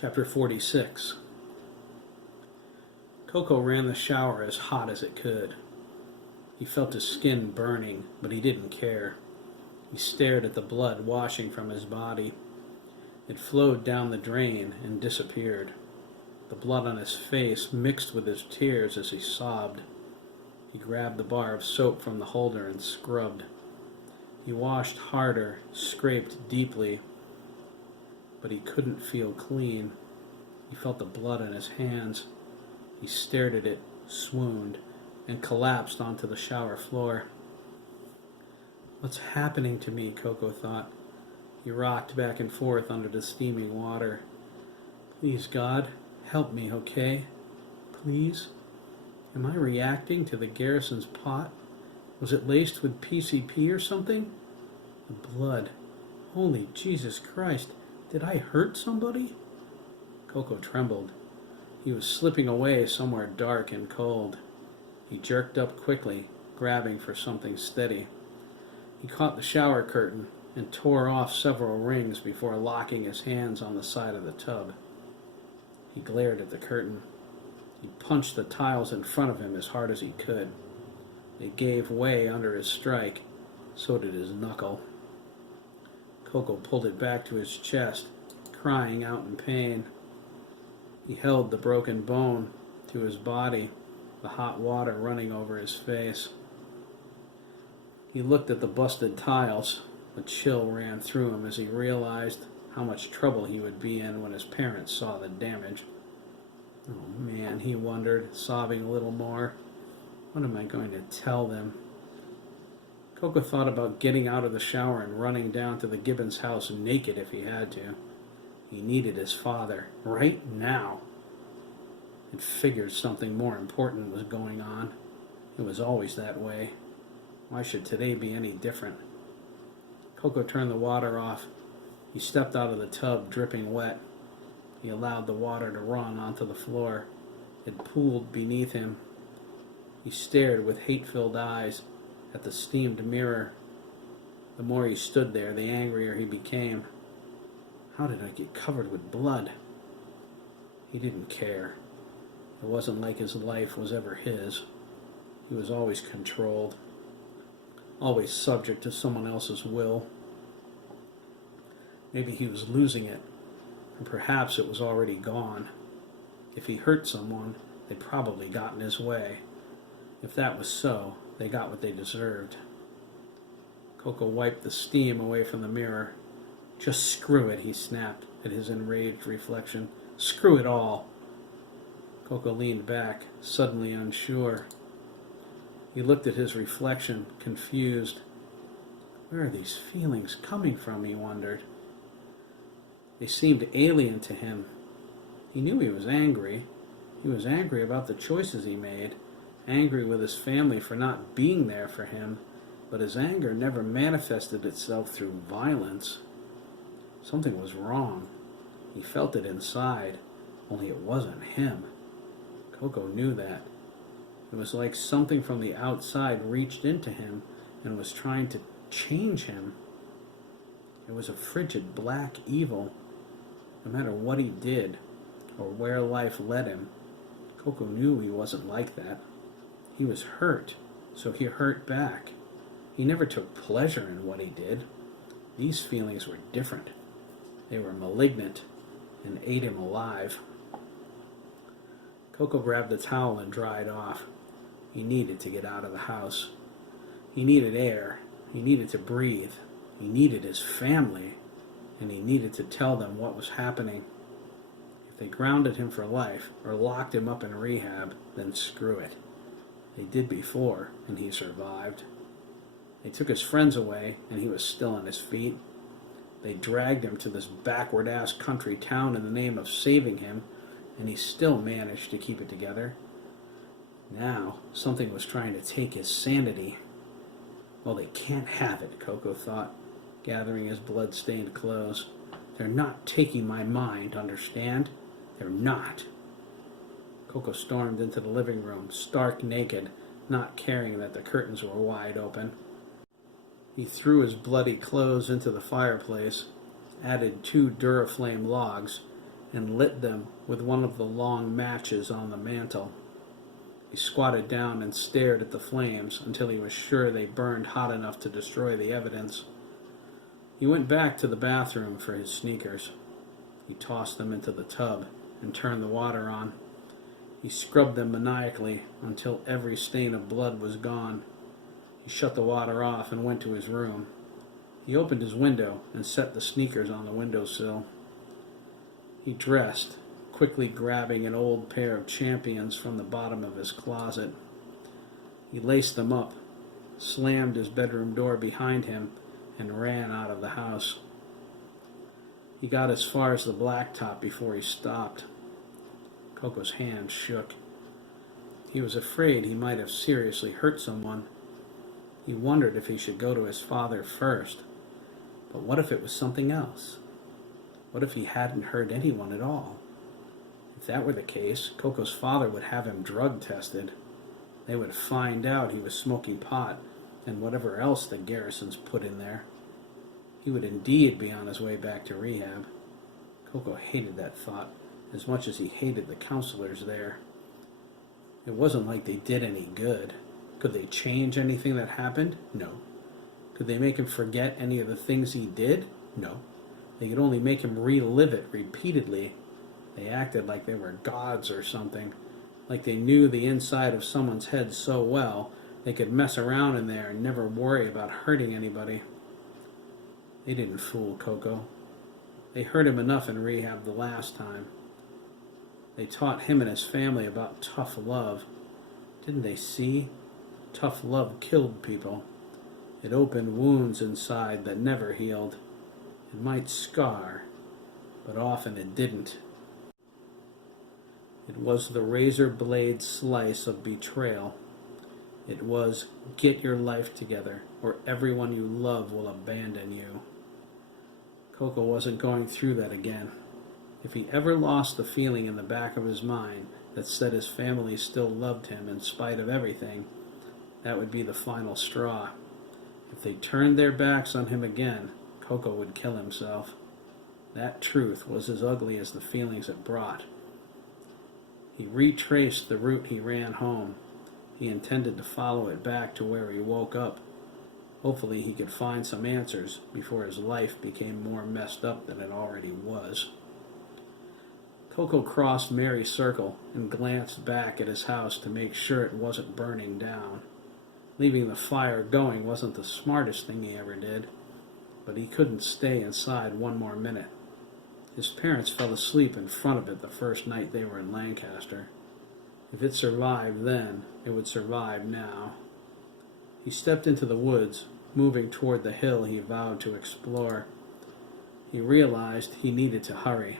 Chapter 46. Coco ran the shower as hot as it could. He felt his skin burning, but he didn't care. He stared at the blood washing from his body. It flowed down the drain and disappeared. The blood on his face mixed with his tears as he sobbed. He grabbed the bar of soap from the holder and scrubbed. He washed harder, scraped deeply, but he couldn't feel clean. He felt the blood on his hands. He stared at it, swooned, and collapsed onto the shower floor. What's happening to me? Coco thought. He rocked back and forth under the steaming water. Please, God, help me, okay? Please? Am I reacting to the garrison's pot? Was it laced with PCP or something? The blood. Holy Jesus Christ, did I hurt somebody? Coco trembled. He was slipping away somewhere dark and cold. He jerked up quickly, grabbing for something steady. He caught the shower curtain and tore off several rings before locking his hands on the side of the tub. He glared at the curtain. He punched the tiles in front of him as hard as he could. They gave way under his strike. So did his knuckle. Coco pulled it back to his chest, crying out in pain. He held the broken bone to his body, the hot water running over his face. He looked at the busted tiles. A chill ran through him as he realized how much trouble he would be in when his parents saw the damage. Oh man, he wondered, sobbing a little more. What am I going to tell them? Coco thought about getting out of the shower and running down to the Gibbons house naked if he had to. He needed his father, right now. It figured something more important was going on. It was always that way. Why should today be any different? Coco turned the water off. He stepped out of the tub, dripping wet. He allowed the water to run onto the floor. It pooled beneath him. He stared with hate-filled eyes at the steamed mirror. The more he stood there, the angrier he became. How did I get covered with blood? He didn't care. It wasn't like his life was ever his. He was always controlled, always subject to someone else's will. Maybe he was losing it, and perhaps it was already gone. If he hurt someone, they'd probably got in his way. If that was so, they got what they deserved. Coco wiped the steam away from the mirror. Just screw it, he snapped at his enraged reflection. Screw it all. Coco leaned back, suddenly unsure. He looked at his reflection, confused. Where are these feelings coming from, he wondered. They seemed alien to him. He knew he was angry. He was angry about the choices he made, angry with his family for not being there for him, but his anger never manifested itself through violence. Something was wrong. He felt it inside, only it wasn't him. Coco knew that. It was like something from the outside reached into him and was trying to change him. It was a frigid black evil. No matter what he did or where life led him, Coco knew he wasn't like that. He was hurt, so he hurt back. He never took pleasure in what he did. These feelings were different. They were malignant and ate him alive. Coco grabbed the towel and dried off. He needed to get out of the house. He needed air. He needed to breathe. He needed his family. And he needed to tell them what was happening. If they grounded him for life or locked him up in rehab, then screw it. They did before, and he survived. They took his friends away, and he was still on his feet. They dragged him to this backward-ass country town in the name of saving him, and he still managed to keep it together. Now, something was trying to take his sanity. Well, they can't have it, Coco thought, gathering his blood-stained clothes. They're not taking my mind, understand? They're not. Coco stormed into the living room, stark naked, not caring that the curtains were wide open. He threw his bloody clothes into the fireplace, added 2 Duraflame logs, and lit them with one of the long matches on the mantel. He squatted down and stared at the flames until he was sure they burned hot enough to destroy the evidence. He went back to the bathroom for his sneakers. He tossed them into the tub and turned the water on. He scrubbed them maniacally until every stain of blood was gone. He shut the water off and went to his room. He opened his window and set the sneakers on the windowsill. He dressed, quickly grabbing an old pair of Champions from the bottom of his closet. He laced them up, slammed his bedroom door behind him, and ran out of the house. He got as far as the blacktop before he stopped. Coco's hand shook. He was afraid he might have seriously hurt someone. He wondered if he should go to his father first. But what if it was something else? What if he hadn't hurt anyone at all? If that were the case, Coco's father would have him drug tested. They would find out he was smoking pot and whatever else the Garrisons put in there. He would indeed be on his way back to rehab. Coco hated that thought as much as he hated the counselors there. It wasn't like they did any good. Could they change anything that happened? No. Could they make him forget any of the things he did? No. They could only make him relive it repeatedly. They acted like they were gods or something, like they knew the inside of someone's head so well they could mess around in there and never worry about hurting anybody. They didn't fool Coco. They hurt him enough in rehab the last time. They taught him and his family about tough love. Didn't they see? Tough love killed people. It opened wounds inside that never healed. It might scar, but often it didn't. It was the razor blade slice of betrayal. It was, get your life together, or everyone you love will abandon you. Coco wasn't going through that again. If he ever lost the feeling in the back of his mind that said his family still loved him in spite of everything, that would be the final straw. If they turned their backs on him again, Coco would kill himself. That truth was as ugly as the feelings it brought. He retraced the route he ran home. He intended to follow it back to where he woke up. Hopefully he could find some answers before his life became more messed up than it already was. Coco crossed Mary Circle and glanced back at his house to make sure it wasn't burning down. Leaving the fire going wasn't the smartest thing he ever did, but he couldn't stay inside one more minute. His parents fell asleep in front of it the first night they were in Lancaster. If it survived then, it would survive now. He stepped into the woods, moving toward the hill he vowed to explore. He realized he needed to hurry.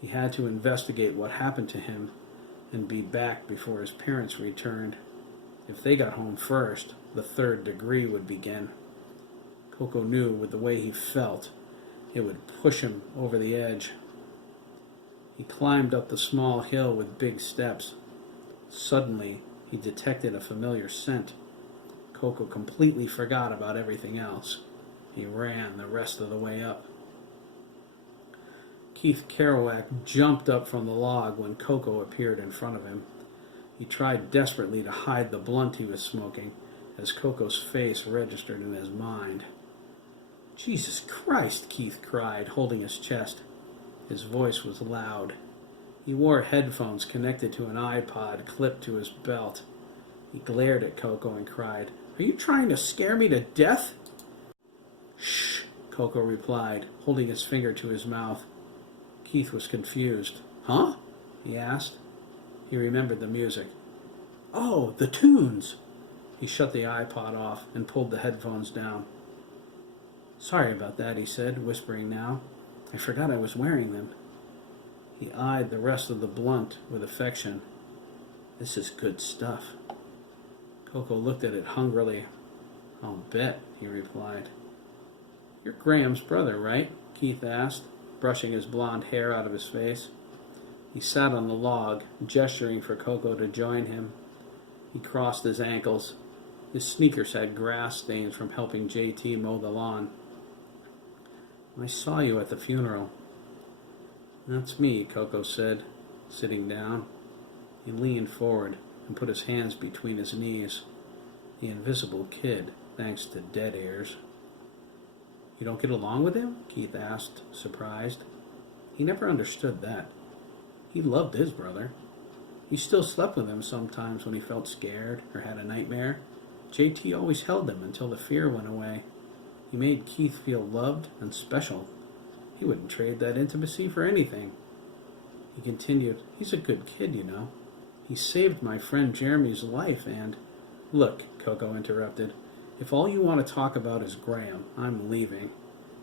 He had to investigate what happened to him and be back before his parents returned. If they got home first, the third degree would begin. Coco knew with the way he felt, it would push him over the edge. He climbed up the small hill with big steps. Suddenly, he detected a familiar scent. Coco completely forgot about everything else. He ran the rest of the way up. Keith Kerouac jumped up from the log when Coco appeared in front of him. He tried desperately to hide the blunt he was smoking as Coco's face registered in his mind. "Jesus Christ!" Keith cried, holding his chest. His voice was loud. He wore headphones connected to an iPod clipped to his belt. He glared at Coco and cried, "Are you trying to scare me to death?" "Shh," Coco replied, holding his finger to his mouth. Keith was confused. "Huh?" he asked. He remembered the music. "Oh, the tunes!" He shut the iPod off and pulled the headphones down. "Sorry about that," he said, whispering now. "I forgot I was wearing them." He eyed the rest of the blunt with affection. "This is good stuff." Coco looked at it hungrily. "I'll bet," he replied. "You're Graham's brother, right?" Keith asked, brushing his blonde hair out of his face. He sat on the log, gesturing for Coco to join him. He crossed his ankles. His sneakers had grass stains from helping JT mow the lawn. "I saw you at the funeral." That's me, Coco said, sitting down. He leaned forward and put his hands between his knees. The invisible kid, thanks to dead ears. You don't get along with him? Keith asked, surprised. He never understood that. He loved his brother. He still slept with him sometimes when he felt scared or had a nightmare. JT always held him until the fear went away. He made Keith feel loved and special. He wouldn't trade that intimacy for anything. He continued, he's a good kid, you know. He saved my friend Jeremy's life and... Look, Coco interrupted. If all you want to talk about is Graham, I'm leaving.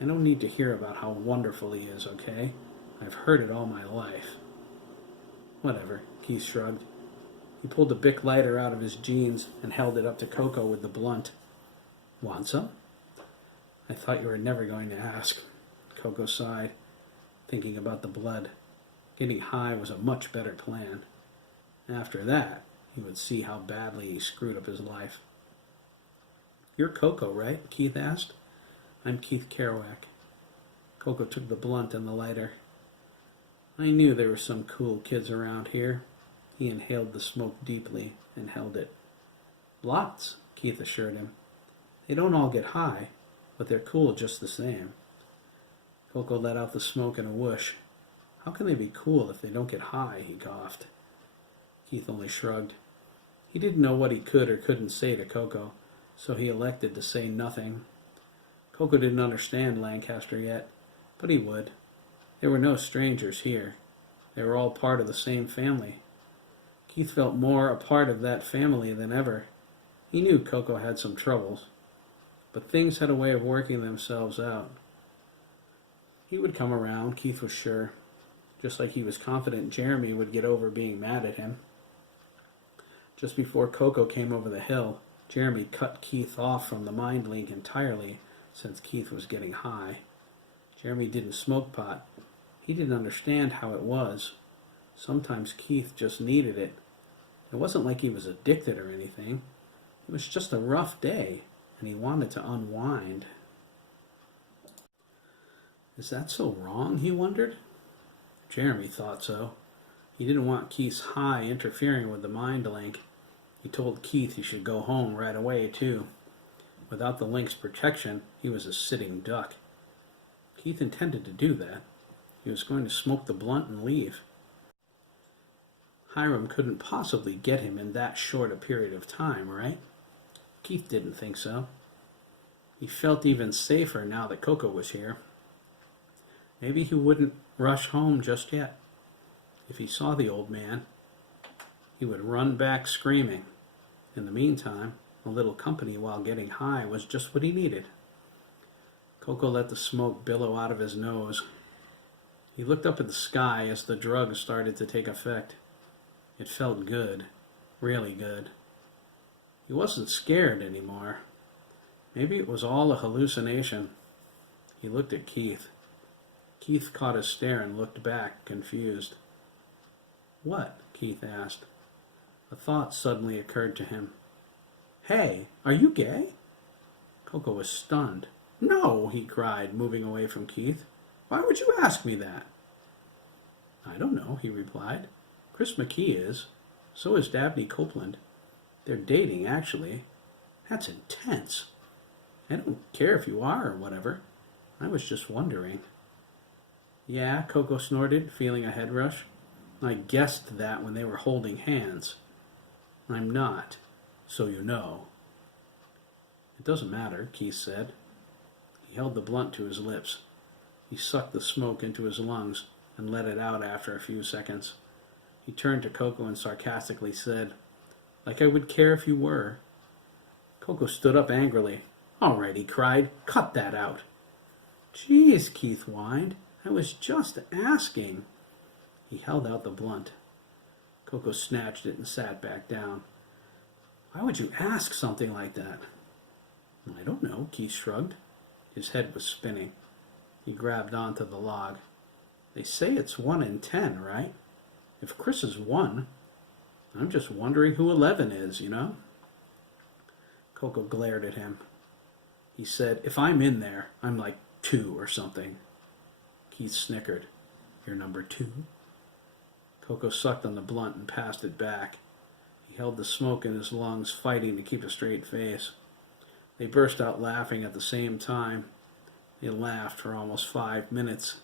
I don't need to hear about how wonderful he is, okay? I've heard it all my life. Whatever, Keith shrugged. He pulled a Bic lighter out of his jeans and held it up to Coco with the blunt. Want some? I thought you were never going to ask. Coco sighed, thinking about the blood. Getting high was a much better plan. After that, he would see how badly he screwed up his life. You're Coco, right? Keith asked. I'm Keith Kerouac. Coco took the blunt and the lighter. I knew there were some cool kids around here. He inhaled the smoke deeply and held it. Lots, Keith assured him. They don't all get high, but they're cool just the same. Coco let out the smoke in a whoosh. How can they be cool if they don't get high? He coughed. Keith only shrugged. He didn't know what he could or couldn't say to Coco, so he elected to say nothing. Coco didn't understand Lancaster yet, but he would. There were no strangers here. They were all part of the same family. Keith felt more a part of that family than ever. He knew Coco had some troubles, but things had a way of working themselves out. He would come around, Keith was sure, just like he was confident Jeremy would get over being mad at him. Just before Coco came over the hill, Jeremy cut Keith off from the mind link entirely since Keith was getting high. Jeremy didn't smoke pot. He didn't understand how it was. Sometimes Keith just needed it. It wasn't like he was addicted or anything. It was just a rough day, and he wanted to unwind. Is that so wrong, he wondered? Jeremy thought so. He didn't want Keith's high interfering with the mind link. He told Keith he should go home right away, too. Without the link's protection, he was a sitting duck. Keith intended to do that. He was going to smoke the blunt and leave. Hiram couldn't possibly get him in that short a period of time, right? Keith didn't think so. He felt even safer now that Coco was here. Maybe he wouldn't rush home just yet. If he saw the old man, he would run back screaming. In the meantime, a little company while getting high was just what he needed. Coco let the smoke billow out of his nose. He looked up at the sky as the drug started to take effect. It felt good, really good. He wasn't scared anymore. Maybe it was all a hallucination. He looked at Keith. Keith caught his stare and looked back, confused. What? Keith asked. A thought suddenly occurred to him. Hey, are you gay? Coco was stunned. No, he cried, moving away from Keith. Why would you ask me that? I don't know, he replied. Chris McKee is. So is Dabney Copeland. They're dating, actually. That's intense. I don't care if you are or whatever. I was just wondering. Yeah, Coco snorted, feeling a head rush. I guessed that when they were holding hands. I'm not, so you know. It doesn't matter, Keith said. He held the blunt to his lips. He sucked the smoke into his lungs and let it out after a few seconds. He turned to Coco and sarcastically said, Like I would care if you were. Coco stood up angrily. All right, he cried. Cut that out. Geez, Keith whined. I was just asking. He held out the blunt. Coco snatched it and sat back down. Why would you ask something like that? I don't know, Keith shrugged. His head was spinning. He grabbed onto the log. They say it's 1 in 10, right? If Chris is 1, I'm just wondering who 11 is, you know? Coco glared at him. He said, if I'm in there, I'm like 2 or something. Keith snickered. You're number 2. Coco sucked on the blunt and passed it back. He held the smoke in his lungs, fighting to keep a straight face. They burst out laughing at the same time. They laughed for almost 5 minutes.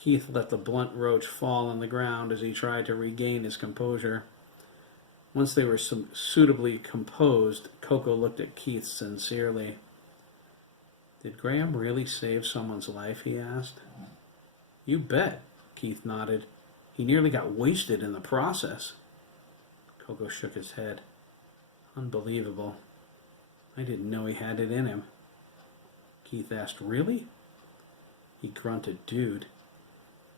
Keith let the blunt roach fall on the ground as he tried to regain his composure. Once they were suitably composed, Coco looked at Keith sincerely. Did Graham really save someone's life, he asked. You bet, Keith nodded. He nearly got wasted in the process. Coco shook his head. Unbelievable. I didn't know he had it in him. Keith asked, really? He grunted, dude.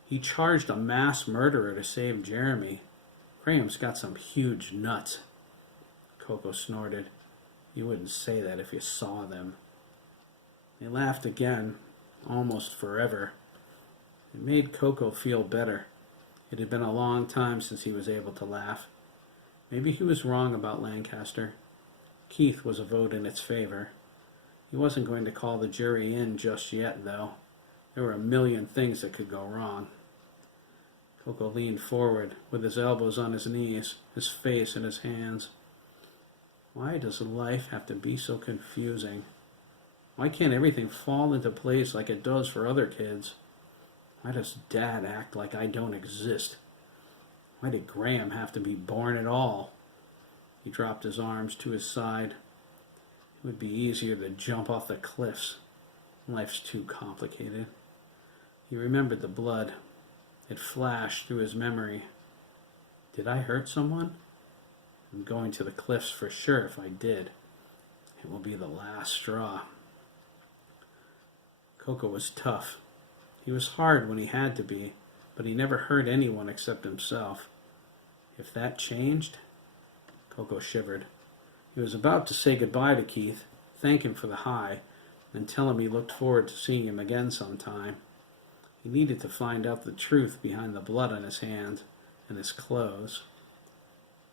He charged a mass murderer to save Jeremy. Graham's got some huge nuts. Coco snorted. You wouldn't say that if you saw them. They laughed again, almost forever. It made Coco feel better. It had been a long time since he was able to laugh. Maybe he was wrong about Lancaster. Keith was a vote in its favor. He wasn't going to call the jury in just yet, though. There were a million things that could go wrong. Coco leaned forward, with his elbows on his knees, his face in his hands. Why does life have to be so confusing? Why can't everything fall into place like it does for other kids? Why does Dad act like I don't exist? Why did Graham have to be born at all? He dropped his arms to his side. It would be easier to jump off the cliffs. Life's too complicated. He remembered the blood. It flashed through his memory. Did I hurt someone? I'm going to the cliffs for sure if I did. It will be the last straw. Coco was tough. He was hard when he had to be, but he never hurt anyone except himself. If that changed... Coco shivered. He was about to say goodbye to Keith, thank him for the high, and tell him he looked forward to seeing him again sometime. He needed to find out the truth behind the blood on his hands and his clothes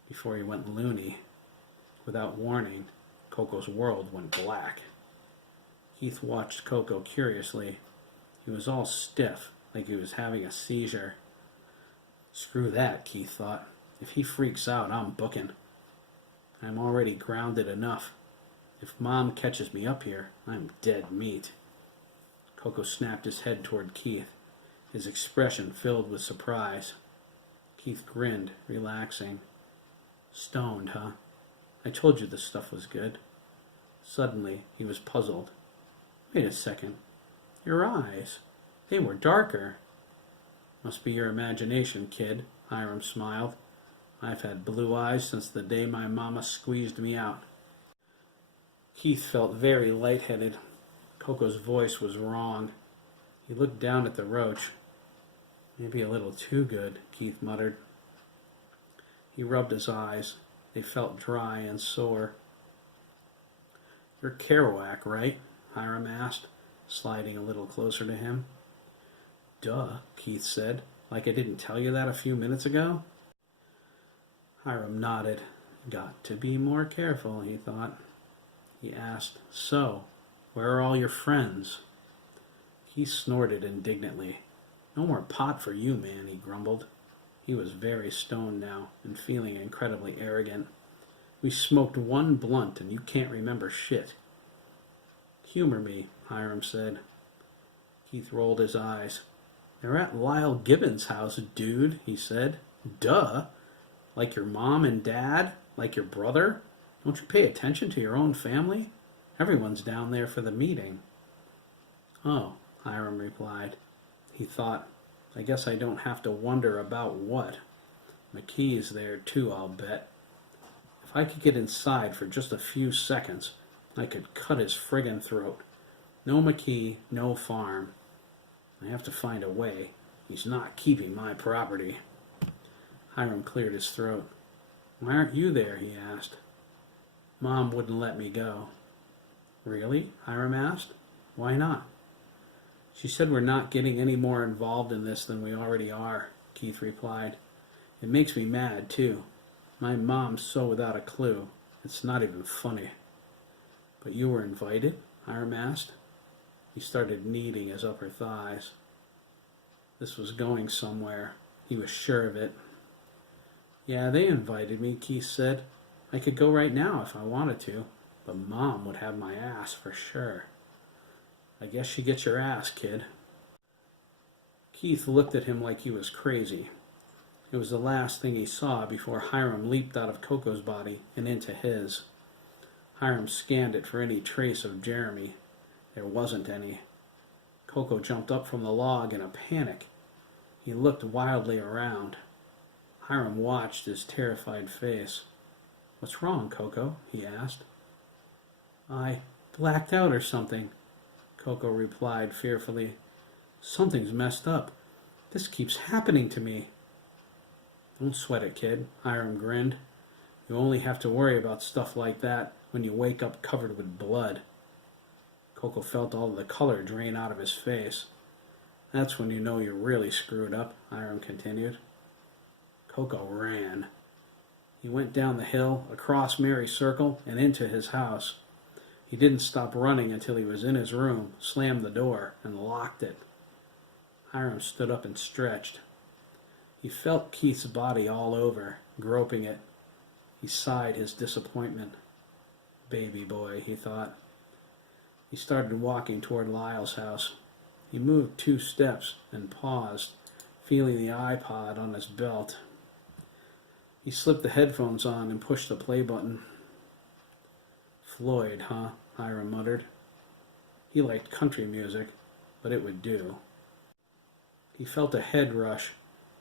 before he went loony. Without warning, Coco's world went black. Keith watched Coco curiously. He was all stiff, like he was having a seizure. Screw that, Keith thought. If he freaks out, I'm booking. I'm already grounded enough. If Mom catches me up here, I'm dead meat. Coco snapped his head toward Keith, his expression filled with surprise. Keith grinned, relaxing. Stoned, huh? I told you this stuff was good. Suddenly, he was puzzled. Wait a second. Your eyes. They were darker. Must be your imagination, kid, Hiram smiled. I've had blue eyes since the day my mama squeezed me out. Keith felt very lightheaded. Coco's voice was wrong. He looked down at the roach. Maybe a little too good, Keith muttered. He rubbed his eyes. They felt dry and sore. You're Kerouac, right? Hiram asked, sliding a little closer to him. Duh, Keith said. Like I didn't tell you that a few minutes ago? Hiram nodded. Got to be more careful, he thought. He asked, So, where are all your friends? He snorted indignantly. No more pot for you, man, he grumbled. He was very stoned now and feeling incredibly arrogant. We smoked one blunt and you can't remember shit. Humor me, Hiram said. Keith rolled his eyes. They're at Lyle Gibbons' house, dude, he said. Duh. Like your mom and dad? Like your brother? Don't you pay attention to your own family? Everyone's down there for the meeting. Oh, Hiram replied. He thought, I guess I don't have to wonder about what. McKee is there too, I'll bet. If I could get inside for just a few seconds, I could cut his friggin' throat. No McKee, no farm. I have to find a way. He's not keeping my property. Hiram cleared his throat. Why aren't you there? He asked. Mom wouldn't let me go. Really? Hiram asked. Why not? She said we're not getting any more involved in this than we already are, Keith replied. It makes me mad, too. My mom's so without a clue. It's not even funny. But you were invited? Hiram asked. He started kneading his upper thighs. This was going somewhere. He was sure of it. Yeah, they invited me, Keith said. I could go right now if I wanted to, but Mom would have my ass for sure. I guess you get your ass, kid. Keith looked at him like he was crazy. It was the last thing he saw before Hiram leaped out of Coco's body and into his. Hiram scanned it for any trace of Jeremy. There wasn't any. Coco jumped up from the log in a panic. He looked wildly around. Hiram watched his terrified face. What's wrong, Coco? He asked. I blacked out or something, Coco replied fearfully. Something's messed up. This keeps happening to me. Don't sweat it, kid, Hiram grinned. You only have to worry about stuff like that when you wake up covered with blood. Coco felt all the color drain out of his face. That's when you know you're really screwed up, Hiram continued. Coco ran. He went down the hill, across Mary's Circle, and into his house. He didn't stop running until he was in his room, slammed the door, and locked it. Hiram stood up and stretched. He felt Keith's body all over, groping it. He sighed his disappointment. Baby boy, he thought. He started walking toward Lyle's house. He moved 2 steps and paused, feeling the iPod on his belt. He slipped the headphones on and pushed the play button. Floyd, huh? Hiram muttered. He liked country music, but it would do. He felt a head rush,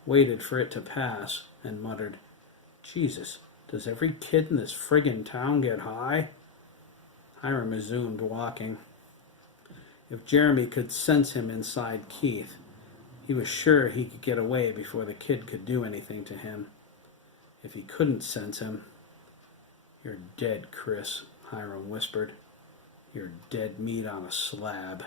waited for it to pass, and muttered, Jesus, does every kid in this friggin' town get high? Hiram resumed walking. If Jeremy could sense him inside Keith, he was sure he could get away before the kid could do anything to him. If he couldn't sense him, You're dead, Chris, Hiram whispered. You're dead meat on a slab.